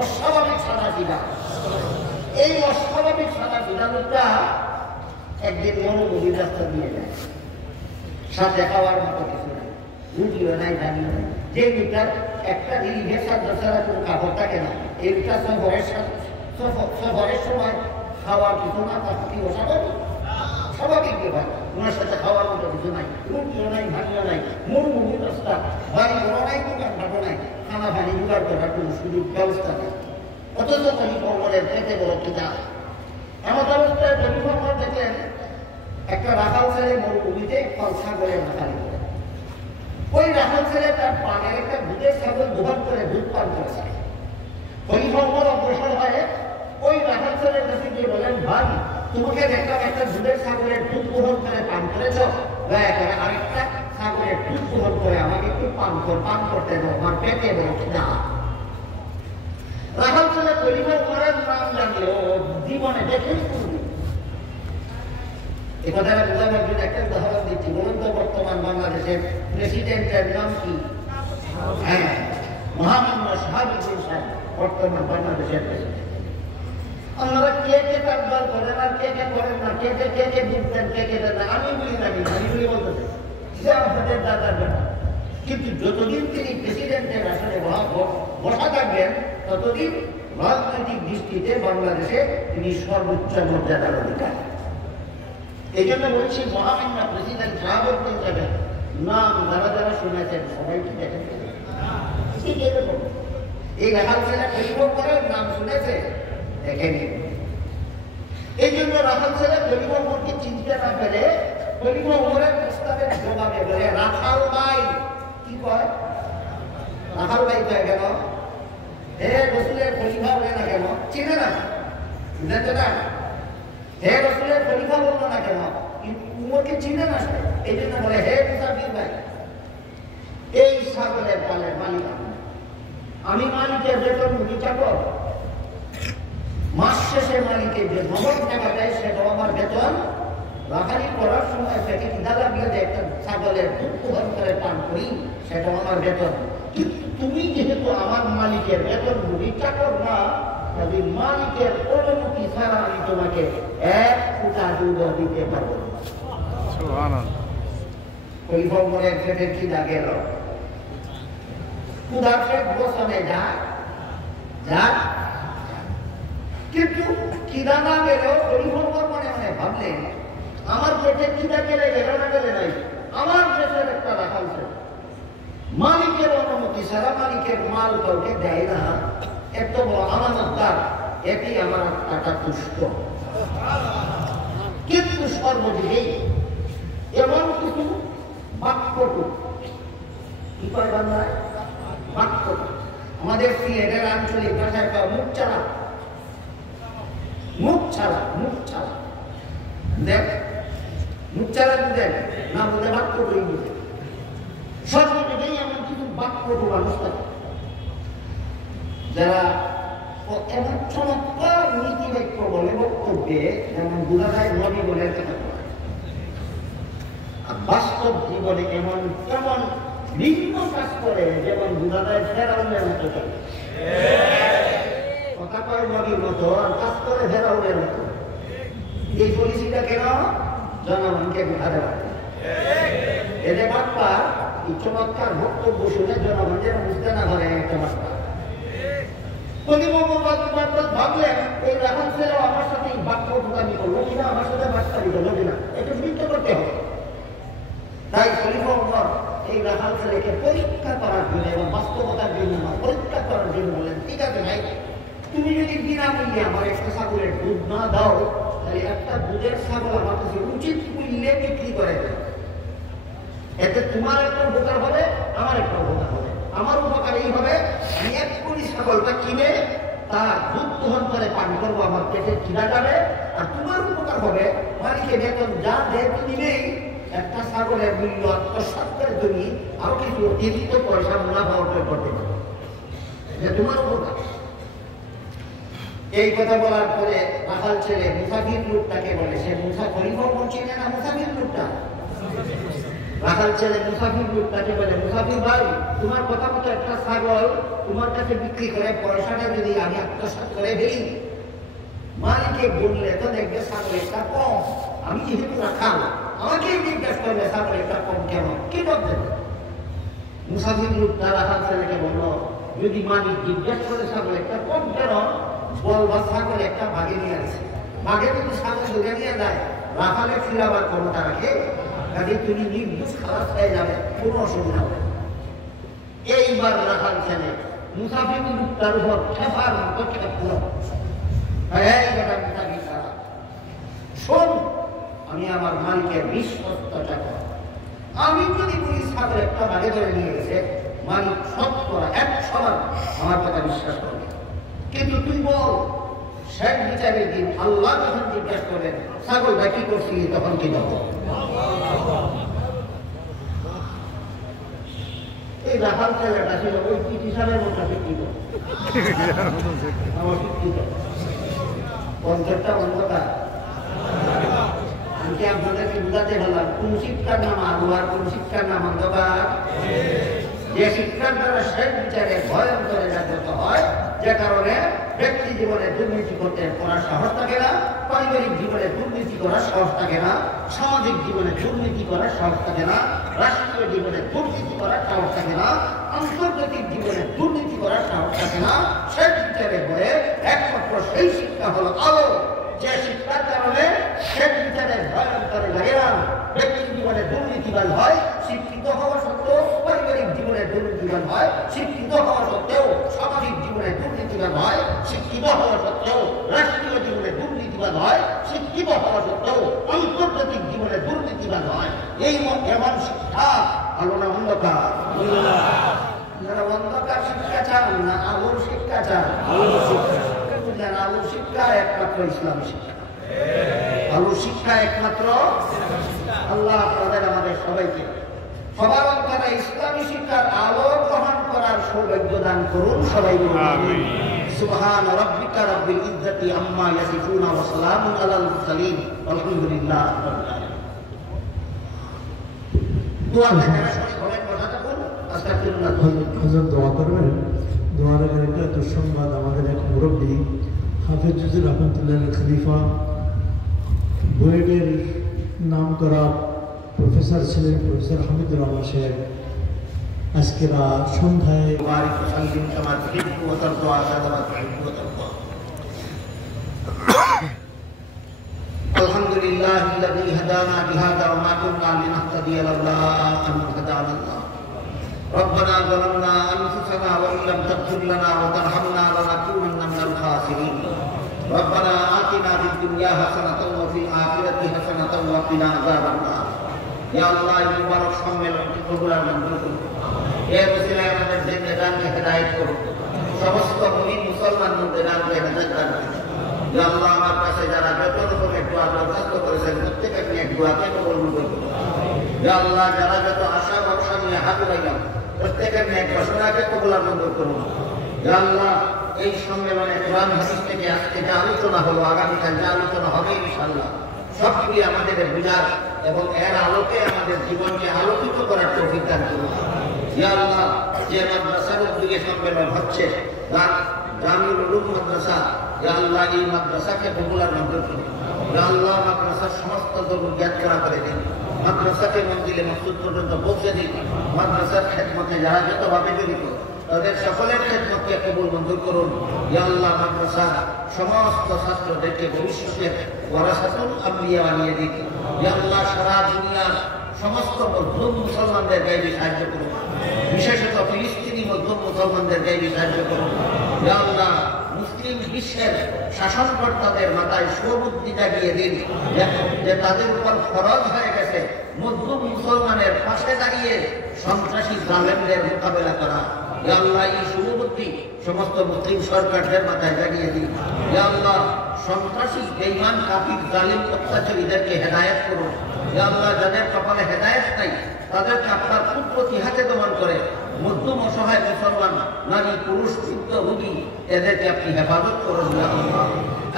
অস্বাভাবিক সাদা সিধা। এই অস্বাভাবিক সাদা সিধা লোকটা একদিন মনোমুদির রাস্তা দিয়ে যায়, সাথে খাওয়ার মতো কিছু নাই, রুটিও নাই, দাঁড়িয়ে নাই। যে লোকটার একটা রিলিভের সাথে ছাড়া কোনো কাপড় থাকে না, এই লোকটা সফরের সময় খাওয়ার কিছু না, তার কি অস্বাভাবিক? স্বাভাবিক ব্যাপার। ওনার সাথে খাওয়ার মতো কিছু নাই, রুটিও নাই, ভাটিও নাই, মরুভূমির রাস্তা, বাড়ি ঘর নাই, দোকান ঘাটো নাই, খানা পানি জোগাড় করার কোনো সুযোগ ব্যবস্থা নেই। অথচ খলিফার পেটে বড় খিদা। এমন অবস্থায় খলিফা দেখলেন একটা রাখাল ছেলে মরুভূমিতে ছাগলের রাখালি করে। ওই রাখাল ছেলে তার পানের একটা দুধের ছাগল দোকান করে দুধ পান করেছে। খলিফা অগ্রসর হয়ে ওই রাখাল ছেলের কাছে গিয়ে বলেন, ভাই তোমাকে দেখলাম একটা দুধের ছাগলের দুধ গ্রহণ করে পান করেছ, দয়া করে আরেকটা ছাগলের দুধ গ্রহণ করে আমাকে একটু পান করতে দাও, আমার পেটে বড় খিদা। রাখাল ছেলে খলিফা উমরের নাম জানলেও জীবনে দেখেই শুনবে। এ কথাটা বোঝাবার জন্য একটা উদাহরণ দিচ্ছি। বলুন তো, বর্তমান বাংলাদেশের প্রেসিডেন্টের নাম কি? হ্যাঁ, মহামান্য শাহাবুদ্দিন সাহেব বর্তমান বাংলাদেশের প্রেসিডেন্ট। আপনারা কে কে তার দল করেন আর কে কে করেন না, কে কে বুঝতেন, কে কে দেন না, আমি বলি না, আমি বলি বলতেছি যে আপনাদের দাদার ব্যাপার। কিন্তু যতদিন তিনি প্রেসিডেন্টের আসলে বসা থাকবেন, ততদিন রাজনৈতিক দৃষ্টিতে বাংলাদেশে তিনি সর্বোচ্চ মর্যাদার অধিকারী। এই জন্য বলছি, মহামান্য প্রেসিডেন্ট শাহাবুদ্দিন সাহেবের নাম যারা যারা শুনেছেন সবাই কি দেখেন? এই রাখাল ছেলে খলিফা উমরের নাম শুনেছে, দেখেনি। এই জন্য রাখাল ছেলে খলিফা উমরকে চিনতে না পেরে খলিফা উমরের প্রস্তাবের জবাবে বলে, রাখাল ভাই। কি কয়? রাখাল ভাই কয় কেন? হে রসুলের খলিফা বলে না কেন? চিনে না, বুঝলেন না? হে রসুলের খলিফা বললো না কেন? উমরকে চিনে না। এই জন্য বলে, হে মুসাফির ভাই, এই ছাগলের পালের মালিক আমি, মালিকের বেতন মুখী চাকর। মাস শেষে মালিকের যে নগদ টাকা দেয় সেটাও আমার বেতন। রাখালি করার সময় থেকে খিদা লাগলে যে একটা ছাগলের দুধ গ্রহণ করে পান করি, সেটাও আমার বেতন। কিন্তু তুমি যেহেতু আমার মালিকের বেতন মুখী চাকর না, তবে মালিকের অনুমতি ছাড়া আমি তোমাকে এক ফুটা দুধ দিতে পারবো না। খলিফা উমরের পেটের খিদা গেল, ক্ষুধার পেট বসনে যাক। কিন্তু খিদা না গেলেও খলিফা উমর মনে মনে ভাবলেন, আমার পেটের খিদা গেলে না গেলে নাই, আমার দেশের একটা রাখাল ছিল, মালিকের অনুমতি ছাড়া মালিকের মাল কাউকে দেয় না, এত বড় আমানতদার, এটি আমার টাকা তুষ্ট। কিন্তু সর্বদিকে এমন কিছু বাক্যটু, কি কয় বাংলায়? বাক্যটু। আমাদের সিলেটের আঞ্চলিক ভাষায় মুখ ছাড়া দেখ, মুখ ছাড়া বুঝেন না, বুঝে বাক্যটুই বুঝে। সর্বদিকেই এমন কিছু বাক্যটু মানুষ থাকে যারা এমন চমৎকার নীতি বাক্য বলে বক্তব্যে, যেমন বুঝায় নবী বলে কথা বলে, আর বাস্তব জীবনে এমন কেমন ভিন্ন কাজ করে, যেমন বুঝায় ফেরাউনের মতো চলে। কথা কয় নবীর মতো আর কাজ করে ফেরাউনের মতো। এই পলিসিটা কেন? জনগণকে বুঝাতে পারে। এদের বাপ্পা এই চমৎকার বক্তব্য শুনে জনগণ যেন বুঝতে না পারে একটা বাপ্পা। ভাবলেন এই রাখাল ছেলেও আমার সাথে বাক্য বোকামি করলো কিনা, আমার সাথে বাক্যামি করলো কিনা, এটা চিন্তা করতে হবে। তাই খলিফা উমর এই রাখাল ছেলেকে পরীক্ষা করার জন্য এবং বাস্তবতার জন্য পরীক্ষা করার জন্য বলেন, ঠিক আছে ভাই, তুমি যদি বিনামূল্যে আমার একটা ছাগলের দুধ না দাও, তাহলে একটা দুধের ছাগল আমার কাছে উচিত মূল্যে বিক্রি করে দেয়। এতে তোমার একটা উপকার হবে, আমার একটা উপকার হবে। আমার উপকার এই হবে, আমি এক কোটি ছাগলটা কিনে তার দুধ গ্রহণ করে পান করবো, আমার পেটের খিদা যাবে। আর তোমার উপকার হবে, মালিকের বেতন যা দেয় তুমি নেই, একটা ছাগলের মূল্য আত্মসাৎ করে তুমি আরো কিছু অতিরিক্ত পয়সা মুনাফা অর্জন করতে পারো, এটা তোমার উপকার। এই কথা বলার পরে রাখাল ছেলে মুসাফির লোকটাকে বলে, সে খলিফা উমর চিনে না মুসাফির লোকটা। রাখাল ছেলে মুসাফির লোকটাকে বলে, মুসাফির ভাই, তোমার কথা মতো একটা ছাগল তোমার কাছে বিক্রি করে পয়সাটা যদি আমি আত্মসাৎ করে দিই, মালিকে বললে তো দেখবে ছাগল একটা কম, আমি যেহেতু রাখাল আমাকেই জিজ্ঞেস করবে ছাগল একটা কম কেন, কি করতে? মুসাফির লোকটা রাখাল ছেলেকে বললো, যদি মালিক জিজ্ঞেস করে ছাগল একটা কম কেন, বলবা ছাগল একটা ভাগে নিয়ে আসে, ভাগে যদি ছাগল ধরে নিয়ে যায় রাখালে ফিরাবার ক্ষমতা রাখে, কাজে তুমি নির্দোষ খালাস হয়ে যাবে, কোনো অসুবিধা হবে। এইবার রাখাল ছেলে মুসাফির লোকটার উপর খেপার মতো খেপল, শোন, আমি আমার মালিকের বিশ্বস্ত টাকা, আমি যদি পুলিশ ছাগল একটা ভাগে ধরে নিয়ে গেছে, মালিক 100% আমার কথা বিশ্বাস করবে। কিন্তু তুই বল, শেষ বিচারের দিন আল্লাহ যখন জিজ্ঞাসা করবেন ছাগলটা কি করছি, তখন কি যাবো? এই রাখাল ছেলেটা ছিল ওই চিকিৎসারের মতো শিক্ষিত, আমার শিক্ষিত পঞ্চাশটা অন্ধকার। আমি আপনাদেরকে বুঝাতে পারলাম কোন শিক্ষার নাম আলু আর কোন শিক্ষার নাম অন্ধকার। যে শিক্ষার দ্বারা শেষ বিচারে ভয় অন্তরে জাগ্রত হয়, যে কারণে ব্যক্তি জীবনে দুর্নীতি করতে করার সাহস থাকে না, পারিবারিক জীবনে দুর্নীতি করার সাহস থাকে না, সামাজিক জীবনে দুর্নীতি করার সাহস থাকে না, রাষ্ট্রীয় জীবনে দুর্নীতি করার সাহস থাকে না, আন্তর্জাতিক জীবনে দুর্নীতি করার সাহস থাকে না। শেষ বিচারে ভয়ে একমাত্র সেই শিক্ষা হলো আলো, যে শিক্ষার কারণে শেষ বিচারে ভয় অন্তরে লাগে না। ব্যক্তি জীবনে দুর্নীতিবান হয়, শিক্ষিত হওয়া সত্ত্বেও পারিবারিক জীবনে দুর্নীতিবান হয়, শিক্ষিত হওয়া সত্ত্বেও সামাজিক জীবনে দুর্নীতিবান হয়, শিক্ষিত হওয়া সত্ত্বেও রাষ্ট্রীয় জীবনে দুর্নীতিবান হয়, শিক্ষিত হওয়া সত্ত্বেও আন্তর্জাতিক জীবনে দুর্নীতিবান হয়। এই এমন শিক্ষা আলো না অন্ধকার? যারা অন্ধকার শিক্ষা চান না আলোর শিক্ষা চান? আলোর শিক্ষা একমাত্র ইসলামী শিক্ষা, আলোর শিক্ষা একমাত্র। আল্লাহ আপনাদের আমাদের সবাইকে সবার অন্তরে ইসলামী শিক্ষার আলো গ্রহণ করার সৌভাগ্য দান করুন। সবাই আমিন। সুবহান রাব্বিকা রাব্বিল ইজ্জাতি আম্মা ইয়াসিফুন ওয়া সালামুন আলাল মুরসালিন আলহামদুলিল্লাহ রাব্বিল আলামিন। দোয়া করে সবাই কথা বলুন। আস্তাগফিরুল্লাহ। হযরত দোয়া করবেন। দোয়ার আগে একটা দুঃসংবাদ, আমাদের এক মুরব্বী হাফেজ জুজুর রহমতুল্লাহ খলিফা বুয়েটের নাম করা প্রফেসর ছিলেন, প্রফেসর হামিদুর রহমান সাহেব, আজকে সন্ধ্যায় আলহামদুলিল্লাহিল্লাযী হাদানা লিহাযা ওয়া মা কুন্না লিনাহতাদিয়া লাওলা আন হাদানা আল্লাহ। ربنا ظلمنا أنفسنا وإن لم تغفر لنا وترحمنا لنكونن من الخاسرين. ربنا آتنا في الدنيا حسنة وفي الآخرة حسنة وقنا عذاب النار. يا الله المبارك সম্মেলনকে কবুল আর মঞ্জুর করুন। এই ওসিলায় আমাদের জিন্দেগানকে হেদায়েত করুন। সমস্ত মুমিন মুসলমান জিন্দেগানকে হেদায়েত দান করুন। ইয়া আল্লাহ আমার কাছে যারা যত রকমের দোয়া দরখাস্ত করেছেন প্রত্যেককে এক দোয়াকে কবুল করুন। ইয়া আল্লাহ যারা যত আশা ভরসা নিয়ে হাত লাগান প্রত্যেকের নেক বাসনাকে কবুল আর মঞ্জুর করুন। ইয়া আল্লাহ এই সম্মেলনে কোরআন হাদিস থেকে আজকে যে আলোচনা হলো, আগামীকাল যে আলোচনা হবে ইনশাআল্লাহ সবগুলি আমাদের বুঝার এবং এর আলোকে আমাদের জীবনকে আলোকিত করার তৌফিক দান করুন। ইয়া আল্লাহ যে মাদ্রাসার উদ্যোগে সম্মেলন হচ্ছে জামিউল উলুম মাদ্রাসা, ইয়া আল্লাহ এই মাদ্রাসাকে কবুল আর মঞ্জুর করুন। ইয়া আল্লাহ মাদ্রাসার সমস্ত জরুরিয়াত পুরা করে দিন, মাদ্রাসাকে মঞ্জিলে মাকসুদ পর্যন্ত পৌঁছে দিন। মাদ্রাসার খেদমতে যারা যতভাবে জড়িত তাদের সকলের খেদমতকে কবুল মঞ্জুর করুন। ইয়া আল্লাহ মাদ্রাসা সমস্ত ছাত্রদেরকে ভবিষ্যতে ওয়ারাসাতুল আম্বিয়া বানিয়ে দিন। ইয়া আল্লাহ সারা দুনিয়ার সমস্ত মজলুম মুসলমানদের গাইবে সাহায্য করুন, বিশেষত ফিলিস্তিনি মজলুম মুসলমানদের গাইবে সাহায্য করুন। ইয়া আল্লাহ মুসলিম বিশ্বের শাসনকর্তাদের মাথায় সুবুদ্ধি জাগিয়ে দিন যে তাদের উপর ফরজ হয়ে গেছে মজলুম মুসলমানের পাশে দাঁড়িয়ে সন্ত্রাসী জালেমদের মোকাবেলা করা। ইয়া আল্লাহ এই সুবুদ্ধি সমস্ত মুসলিম সরকারদের মাথায় জাগিয়ে দিন। ইয়া আল্লাহ সন্ত্রাসী বেঈমান কাফির জালিম অত্যাচারীদেরকে হেদায়েত করুন। ইয়া আল্লাহ যাদের কপালে হেদায়েত নাই তাদেরকে আপনার কুদরতি হাতে দমন করে মধ্যম অসহায় মুসলমান নারী পুরুষ বৃদ্ধ রোগী এদেরকে আপনি হেফাজত করুন।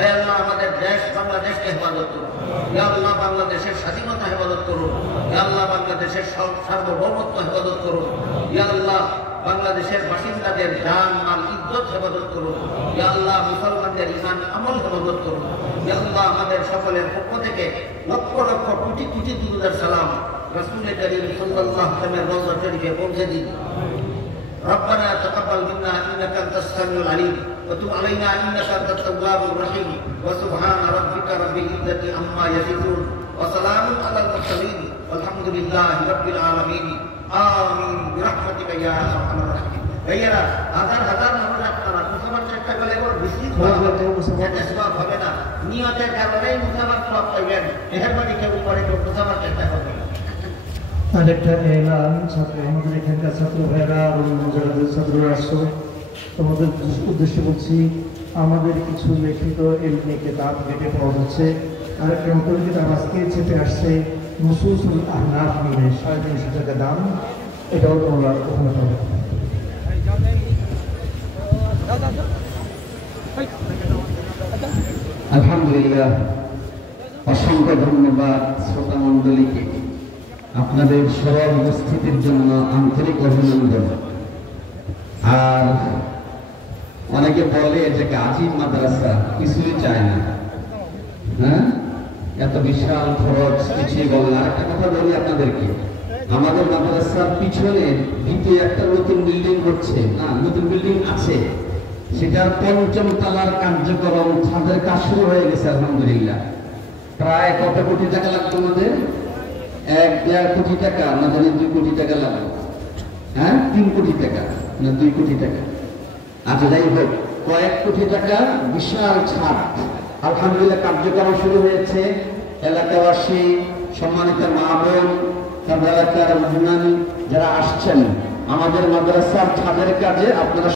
ইয়া আল্লাহ আমাদের দেশ বাংলাদেশকে হেফাজত করুন। ইয়া আল্লাহ বাংলাদেশের স্বাধীনতা হেফাজত করুন। ইয়া আল্লাহ বাংলাদেশের সার্বভৌমত্ব হেফাজত করুন। ইয়া আল্লাহ বাংলাদেশের বাসিন্দাদের জান মাল ইজ্জত হেফাজত করুন। ইয়া আল্লাহ মুসলমানদের ঈমান আমল হেফাজত করুন। ইয়া আল্লাহ আমাদের সকলের পক্ষ থেকে লক্ষ লক্ষ কোটি কোটি দুরূদ সালাম রাসূল করিম সাল্লাল্লাহু আলাইহি ওয়াসাল্লামের রওজা শরীফে পৌঁছে দিন। ربنا تقبل منا انك انت السميع العليم وتب علينا انك انت التواب الرحيم وسبحان ربك رب العزه عما يصفون وسلام على المرسلين والحمد لله رب العالمين آمين برحمتك يا ارحم الراحمين। ভাইয়েরা হাজার হাজার মানুষ আপনারা মুসাফার চেষ্টা করলে এবার বিস্তৃত সওয়াব হবে না, নিয়তের কারণেই মুসাফার সওয়াব পাইবেন। মেহেরবানি কেউ করে কেউ মুসাফার চেষ্টা করবেন। আরেকটা এলান, ছাত্র আমাদের এখানকার ছাত্র ভাইয়েরা যারা ছাত্ররা আসছো তোমাদের উদ্দেশ্যে বলছি, আমাদের কিছু লিখিত এলমি কিতাব গেটে পাওয়া যাচ্ছে। আরেকটা নতুন কিতাব আজকে চেপে আসছে নুসুসুল আহনাফ মিলে 350 টাকা দাম, এটাও তোমরা ওখানে পাবে। আলহামদুলিল্লাহ, অসংখ্য ধন্যবাদ শ্রোতা মণ্ডলীকে আপনাদের সবার উপস্থিতির জন্য আন্তরিক অভিনন্দন। আর অনেকে বলে যে গাজী মাদ্রাসা কিছুই চায় না, হ্যাঁ এত বিশাল খরচ কিছুই বলে না। একটা কথা বলি আপনাদেরকে, আমাদের মাদ্রাসার পিছনে দ্বিতীয় একটা নতুন বিল্ডিং হচ্ছে, না নতুন বিল্ডিং আছে, সেটার ৫ম তলার কার্যক্রম ছাদের কাজ শুরু হয়ে গেছে আলহামদুলিল্লাহ। প্রায় কত কোটি টাকা লাগতো আমাদের? ১-১.৫ কোটি টাকা, না জানি ২ কোটি টাকা লাগবে, হ্যাঁ ৩ কোটি টাকা না ২ কোটি টাকা। আচ্ছা যাই হোক, কয়েক কোটি টাকা বিশাল ছাদ আলহামদুলিল্লাহ কার্যক্রম শুরু হয়েছে। এলাকাবাসী, সম্মানিত মা বোন, তারপর এলাকার মহিমান যারা আসছেন আমাদের মাদ্রাসার ছাদের কাজে আপনারা